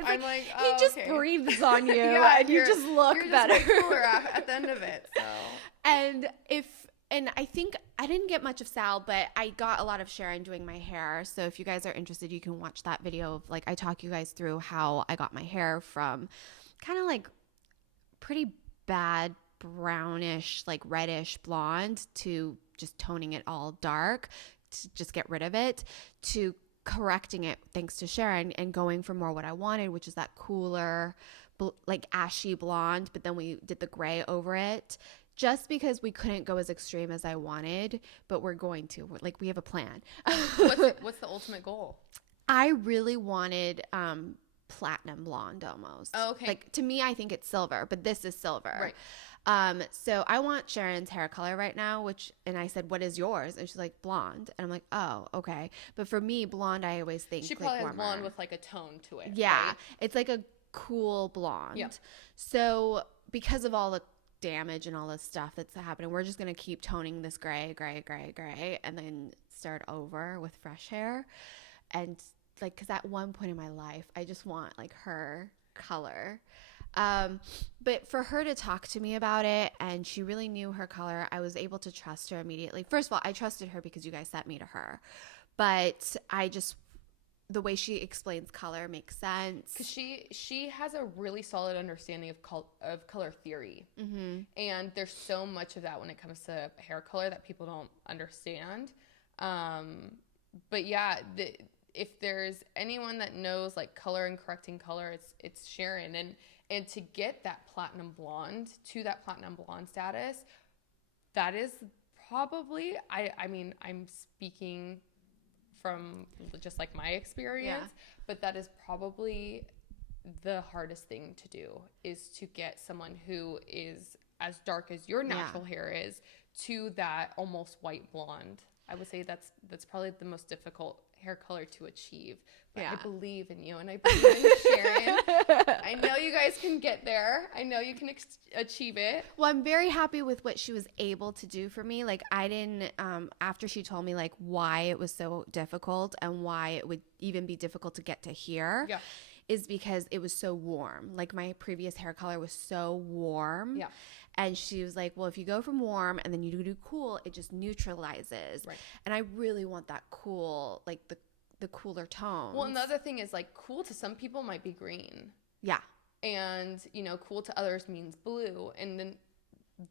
I'm like, he just breathes on you, and you just look better. Just cooler at the end of it. So, and I think I didn't get much of Sal, but I got a lot of Serein doing my hair. So if you guys are interested, you can watch that video of, like, I talk you guys through how I got my hair from kind of like pretty bad brownish, like reddish blonde, to just toning it all dark to just get rid of it, to correcting it thanks to Serein and going for more what I wanted, which is that cooler, like ashy blonde, but then we did the gray over it, just because we couldn't go as extreme as I wanted, but we're going to. We have a plan. What's the ultimate goal? I really wanted platinum blonde almost. Oh, okay. Like, to me, I think it's silver, but this is silver. Right. So I want Sharon's hair color right now, and I said, what is yours? And she's like, blonde. And I'm like, oh, okay. But for me, blonde, I always think she probably like has blonde with like a tone to it. Yeah. Right? It's like a cool blonde. Yeah. So because of all the damage and all the stuff that's happening, we're just going to keep toning this gray, and then start over with fresh hair. And like, cause at one point in my life, I just want like her color. But for her to talk to me about it, and she really knew her color, I was able to trust her immediately. First of all, I trusted her because you guys sent me to her, but the way she explains color makes sense. Because she has a really solid understanding of color theory. Mm-hmm. And there's so much of that when it comes to hair color that people don't understand. But yeah, if there's anyone that knows like color and correcting color, it's Serein. And to get that platinum blonde to that platinum blonde status, that is probably, I mean, I'm speaking from just like my experience, but that is probably the hardest thing to do, is to get someone who is as dark as your natural hair is to that almost white blonde. I would say that's probably the most difficult hair color to achieve. But I believe in you, and I believe in Serein. I know you guys can get there. I know you can achieve it. Well, I'm very happy with what she was able to do for me. Like, I didn't, after she told me like why it was so difficult and why it would even be difficult to get to here, is because it was so warm. Like, my previous hair color was so warm. Yeah. And she was like, well, if you go from warm and then you do cool, it just neutralizes. Right. And I really want that cool, like the cooler tones. Well, and the other thing is like cool to some people might be green. Yeah. And, you know, cool to others means blue. And then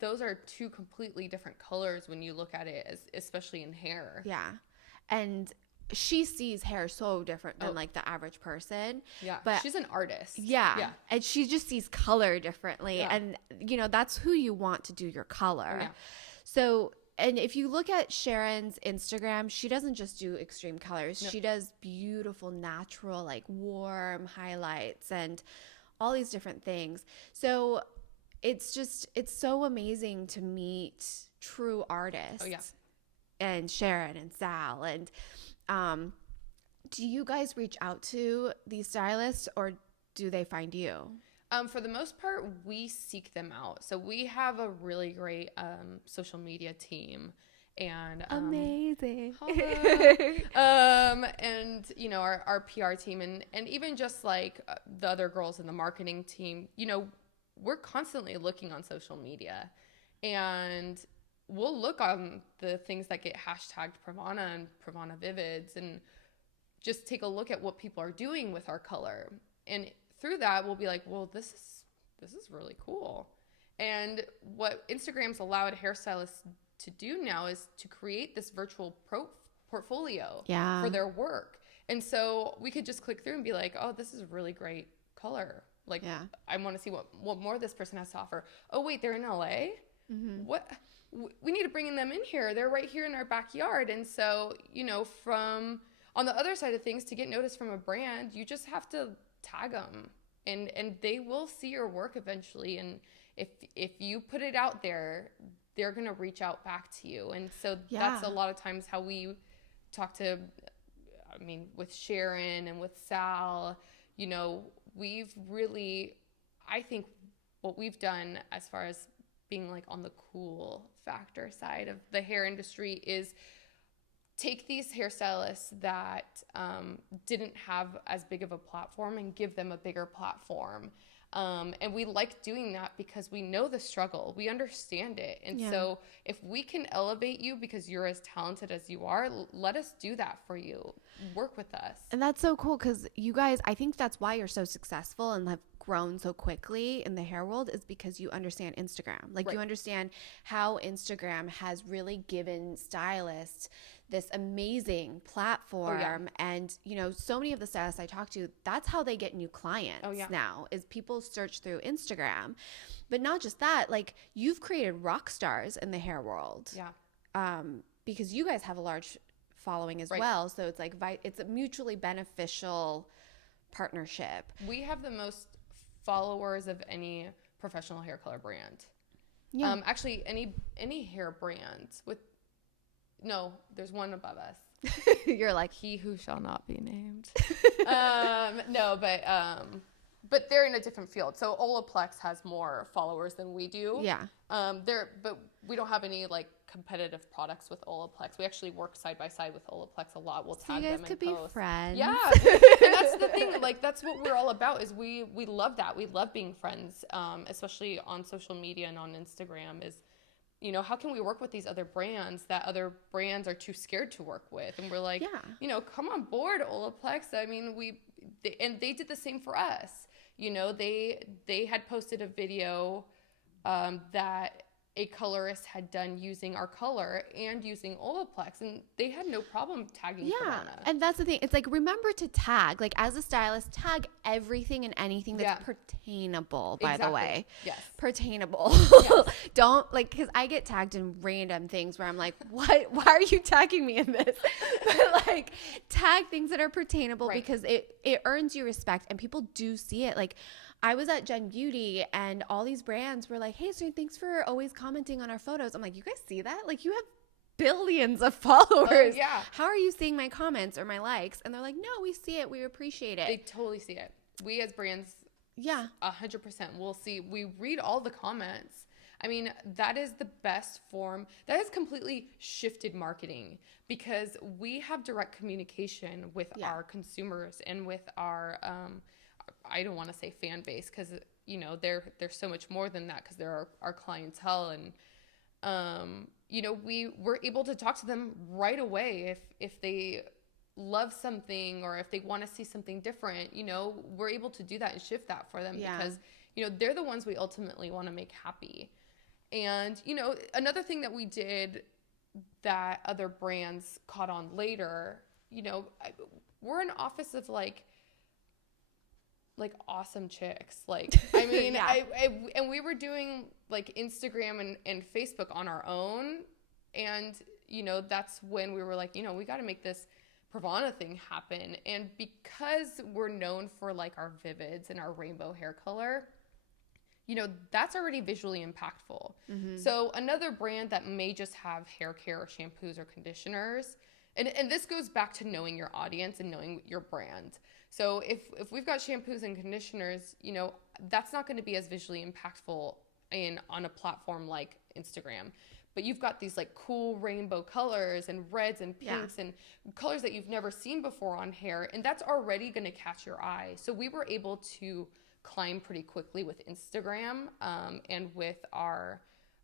those are two completely different colors when you look at it, especially in hair. Yeah. And she sees hair so different than like the average person. Yeah. But she's an artist. Yeah. Yeah. And she just sees color differently. Yeah. And, you know, that's who you want to do your color. Yeah. So, and if you look at Sharon's Instagram, she doesn't just do extreme colors. No. She does beautiful, natural, like warm highlights and all these different things. So it's so amazing to meet true artists. Oh, yeah. And Sharon and Sal. And do you guys reach out to these stylists or do they find you? For the most part, we seek them out. So we have a really great social media team. And amazing. And you know, our PR team and even just like the other girls in the marketing team, you know, we're constantly looking on social media, and we'll look on the things that get hashtagged Pravana and Pravana Vivids and just take a look at what people are doing with our color. And through that, we'll be like, well, this is really cool. And what Instagram's allowed hairstylists to do now is to create this virtual portfolio for their work. And so we could just click through and be like, oh, this is a really great color. Like, I want to see what more this person has to offer. Oh, wait, they're in LA? Mm-hmm. What? We need to bring them in here. They're right here in our backyard. And so, you know, from on the other side of things, to get noticed from a brand, you just have to tag them and they will see your work eventually. And if you put it out there, they're going to reach out back to you. And so that's a lot of times how we talk to, I mean, with Sharon and with Sal, you know, we've really, I think what we've done as far as being like on the cool factor side of the hair industry is take these hairstylists that didn't have as big of a platform and give them a bigger platform. And we like doing that because we know the struggle. We understand it. And so if we can elevate you because you're as talented as you are, let us do that for you. Work with us. And that's so cool because you guys, I think that's why you're so successful and have grown so quickly in the hair world is because you understand Instagram. Like you understand how Instagram has really given stylists this amazing platform. And, you know, so many of the stylists I talk to, that's how they get new clients now is people search through Instagram. But not just that, like you've created rock stars in the hair world. Because you guys have a large following as well. So it's like, it's a mutually beneficial partnership. We have the most followers of any professional hair color brand. Actually, any hair brand with, no, there's one above us. You're like, he who shall not be named. No, but they're in a different field. So Olaplex has more followers than we do. But we don't have any like competitive products with Olaplex. We actually work side by side with Olaplex a lot. We'll tag them and post. You guys could be friends. Yeah, and that's the thing. Like that's what we're all about. Is we love that. We love being friends, especially on social media and on Instagram. Is, you know, how can we work with these other brands that other brands are too scared to work with? And we're like, you know, come on board, Olaplex. I mean, they did the same for us. You know, they had posted a video that a colorist had done using our color and using Olaplex, and they had no problem tagging Pravana. And that's the thing. It's like, remember to tag. Like, as a stylist, tag everything and anything that's pertainable, by the way. Yes. Pertainable. Yes. Don't, like, because I get tagged in random things where I'm like, what? Why are you tagging me in this? But, like, tag things that are pertainable because it earns you respect, and people do see it. Like, I was at Gen Beauty and all these brands were like, hey, Serene, thanks for always commenting on our photos. I'm like, you guys see that? Like, you have billions of followers. How are you seeing my comments or my likes? And they're like, no, we see it. We appreciate it. They totally see it. We as brands, 100%. We'll see. We read all the comments. I mean, that is the best form. That has completely shifted marketing because we have direct communication with our consumers and with our I don't want to say fan base because you know, they're so much more than that, because they're our clientele. And you know, we were able to talk to them right away if they love something, or if they want to see something different. You know, we're able to do that and shift that for them, because, you know, they're the ones we ultimately want to make happy. And, you know, another thing that we did that other brands caught on later, you know, we're an office of like awesome chicks. Like, I mean, and we were doing like Instagram and Facebook on our own. And, you know, that's when we were like, you know, we got to make this Pravana thing happen. And because we're known for like our vivids and our rainbow hair color, you know, that's already visually impactful. So another brand that may just have hair care or shampoos or conditioners, and this goes back to knowing your audience and knowing your brand. So if we've got shampoos and conditioners, you know, that's not going to be as visually impactful on a platform like Instagram. But you've got these like cool rainbow colors and reds and pinks and colors that you've never seen before on hair, and that's already going to catch your eye. So we were able to climb pretty quickly with Instagram and with our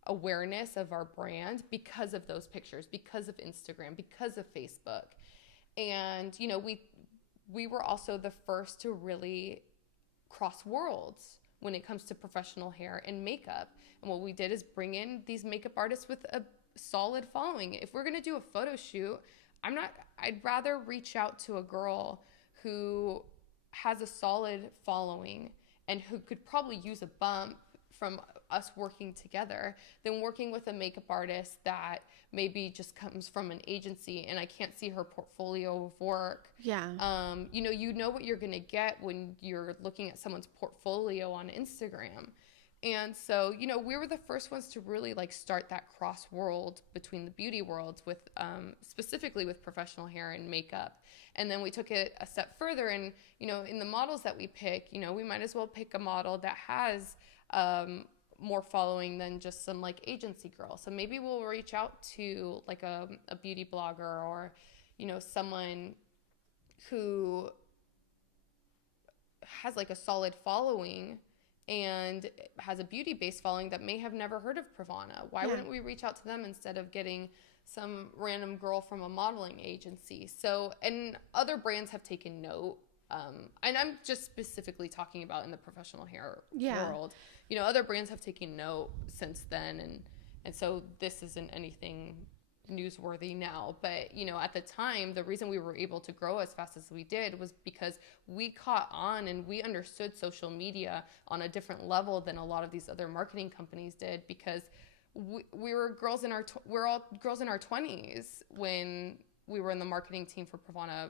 awareness of our brand because of those pictures, because of Instagram, because of Facebook. And, you know, we were also the first to really cross worlds when it comes to professional hair and makeup. And what we did is bring in these makeup artists with a solid following. If we're going to do a photo shoot, I'd rather reach out to a girl who has a solid following and who could probably use a bump from us working together than working with a makeup artist that maybe just comes from an agency and I can't see her portfolio of work. You know what you're going to get when you're looking at someone's portfolio on Instagram. And so, you know, we were the first ones to really like start that cross world between the beauty worlds with specifically with professional hair and makeup. And then we took it a step further, and, you know, in the models that we pick, you know, we might as well pick a model that has more following than just some like agency girl. So maybe we'll reach out to like a beauty blogger, or, you know, someone who has like a solid following and has a beauty-based following that may have never heard of Pravana. Why wouldn't we reach out to them instead of getting some random girl from a modeling agency? So, and other brands have taken note. And I'm just specifically talking about in the professional hair world. You know, other brands have taken note since then, and so this isn't anything newsworthy now. But, you know, at the time, the reason we were able to grow as fast as we did was because we caught on and we understood social media on a different level than a lot of these other marketing companies did, because we were girls in we're all girls in our 20s when we were in the marketing team for Pravana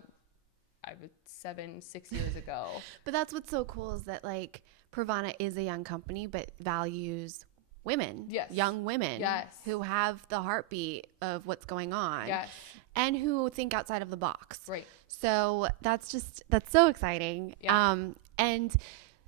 6 years ago. But that's what's so cool is that like Pravana is a young company, but values women, young women who have the heartbeat of what's going on and who think outside of the box. Right. So that's so exciting. And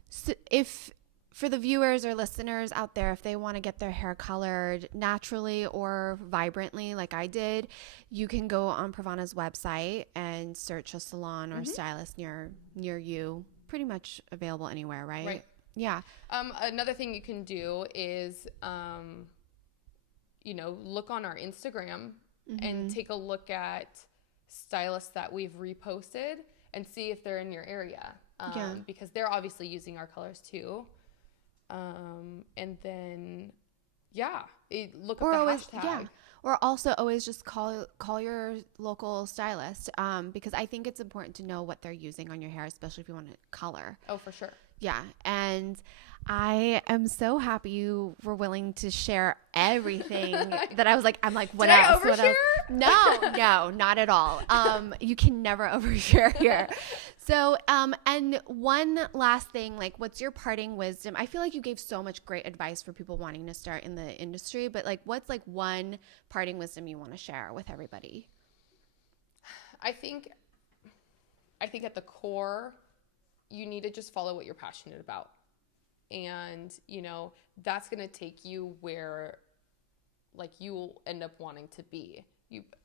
so if for the viewers or listeners out there, if they want to get their hair colored naturally or vibrantly like I did, you can go on Pravana's website and search a salon or stylist near you. Pretty much available anywhere, right? Right. Yeah. Another thing you can do is, you know, look on our Instagram and take a look at stylists that we've reposted and see if they're in your area. Because they're obviously using our colors too. And then, look up the hashtag. Yeah. Or also always just call your local stylist, because I think it's important to know what they're using on your hair, especially if you want to color. Oh, for sure. Yeah. And I am so happy you were willing to share everything that I'm like, what Did else? I overshare? No, not at all. You can never overshare here. So, and one last thing, like, what's your parting wisdom? I feel like you gave so much great advice for people wanting to start in the industry, but like, what's like one parting wisdom you want to share with everybody? I think at the core, you need to just follow what you're passionate about. And, you know, that's going to take you where like you'll end up wanting to be.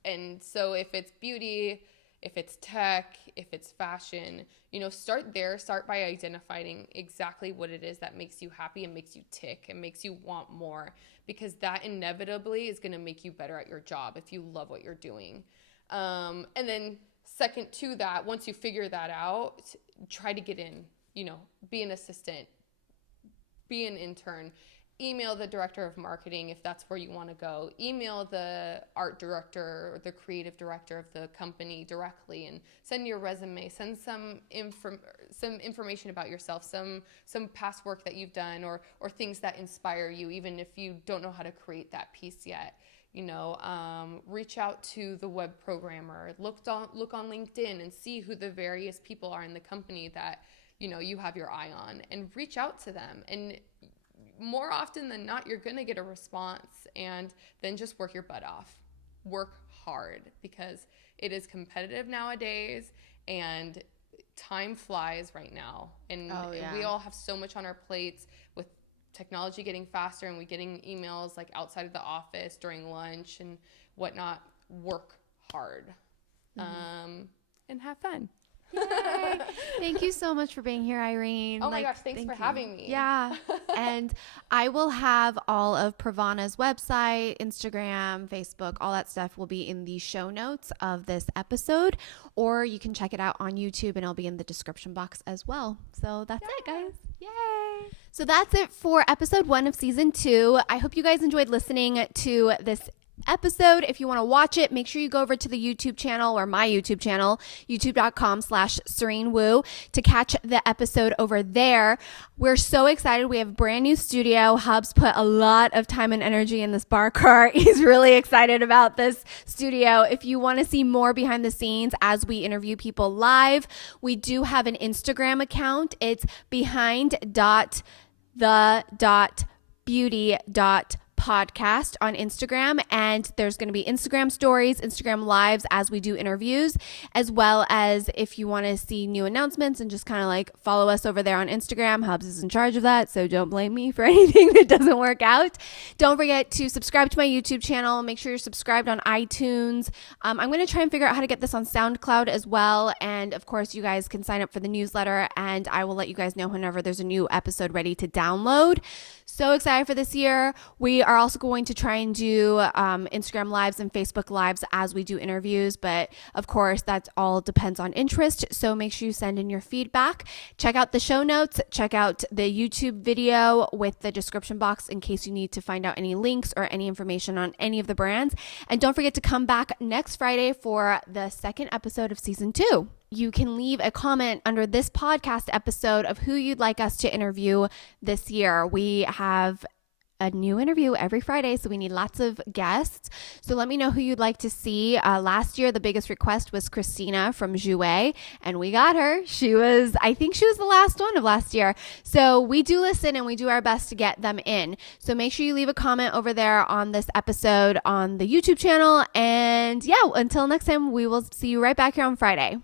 And so if it's beauty, if it's tech, if it's fashion, you know, start there. Start by identifying exactly what it is that makes you happy and makes you tick and makes you want more, because that inevitably is going to make you better at your job if you love what you're doing. And then second to that, once you figure that out, try to get in, you know, be an assistant, be an intern, email the director of marketing if that's where you want to go, email the art director or the creative director of the company directly, and send your resume, send some information about yourself, some past work that you've done, or things that inspire you, even if you don't know how to create that piece yet. You know, reach out to the web programmer, look on LinkedIn and see who the various people are in the company that, you know, you have your eye on, and reach out to them. And more often than not, you're going to get a response, and then just work your butt off. Work hard, because it is competitive nowadays, and time flies right now. And we all have so much on our plates with technology getting faster, and we getting emails like outside of the office during lunch and whatnot. Work hard, and have fun. Yay. Thank you so much for being here, Irene. Oh my gosh, thanks for having me. Yeah. And I will have all of Pravana's website, Instagram, Facebook, all that stuff will be in the show notes of this episode, or you can check it out on YouTube, and it'll be in the description box as well. So that's it, guys. Yay. So that's it for episode 1 of season 2. I hope you guys enjoyed listening to this episode. If you want to watch it, make sure you go over to the YouTube channel, or my YouTube channel, youtube.com/SereineWoo, to catch the episode over there. We're so excited. We have a brand new studio. Hubs put a lot of time and energy in this bar cart. He's really excited about this studio. If you want to see more behind the scenes as we interview people live, we do have an Instagram account. It's behind.the.beauty.podcast on Instagram, and there's going to be Instagram stories, Instagram lives as we do interviews, as well as if you want to see new announcements and just kind of like follow us over there on Instagram. Hubs is in charge of that, so don't blame me for anything that doesn't work out. Don't forget to subscribe to my YouTube channel. Make sure you're subscribed on iTunes. I'm going to try and figure out how to get this on SoundCloud as well, and of course you guys can sign up for the newsletter, and I will let you guys know whenever there's a new episode ready to download. So excited for this year. We are also going to try and do Instagram lives and Facebook lives as we do interviews, but of course that all depends on interest, so make sure you send in your feedback. Check out the show notes, check out the YouTube video with the description box in case you need to find out any links or any information on any of the brands, and don't forget to come back next Friday for the second episode of season 2. You can leave a comment under this podcast episode of who you'd like us to interview this year. We have a new interview every Friday, so we need lots of guests. So let me know who you'd like to see. Last year, the biggest request was Christina from Jouet, and we got her. I think she was the last one of last year. So we do listen, and we do our best to get them in. So make sure you leave a comment over there on this episode on the YouTube channel. And yeah, until next time, we will see you right back here on Friday.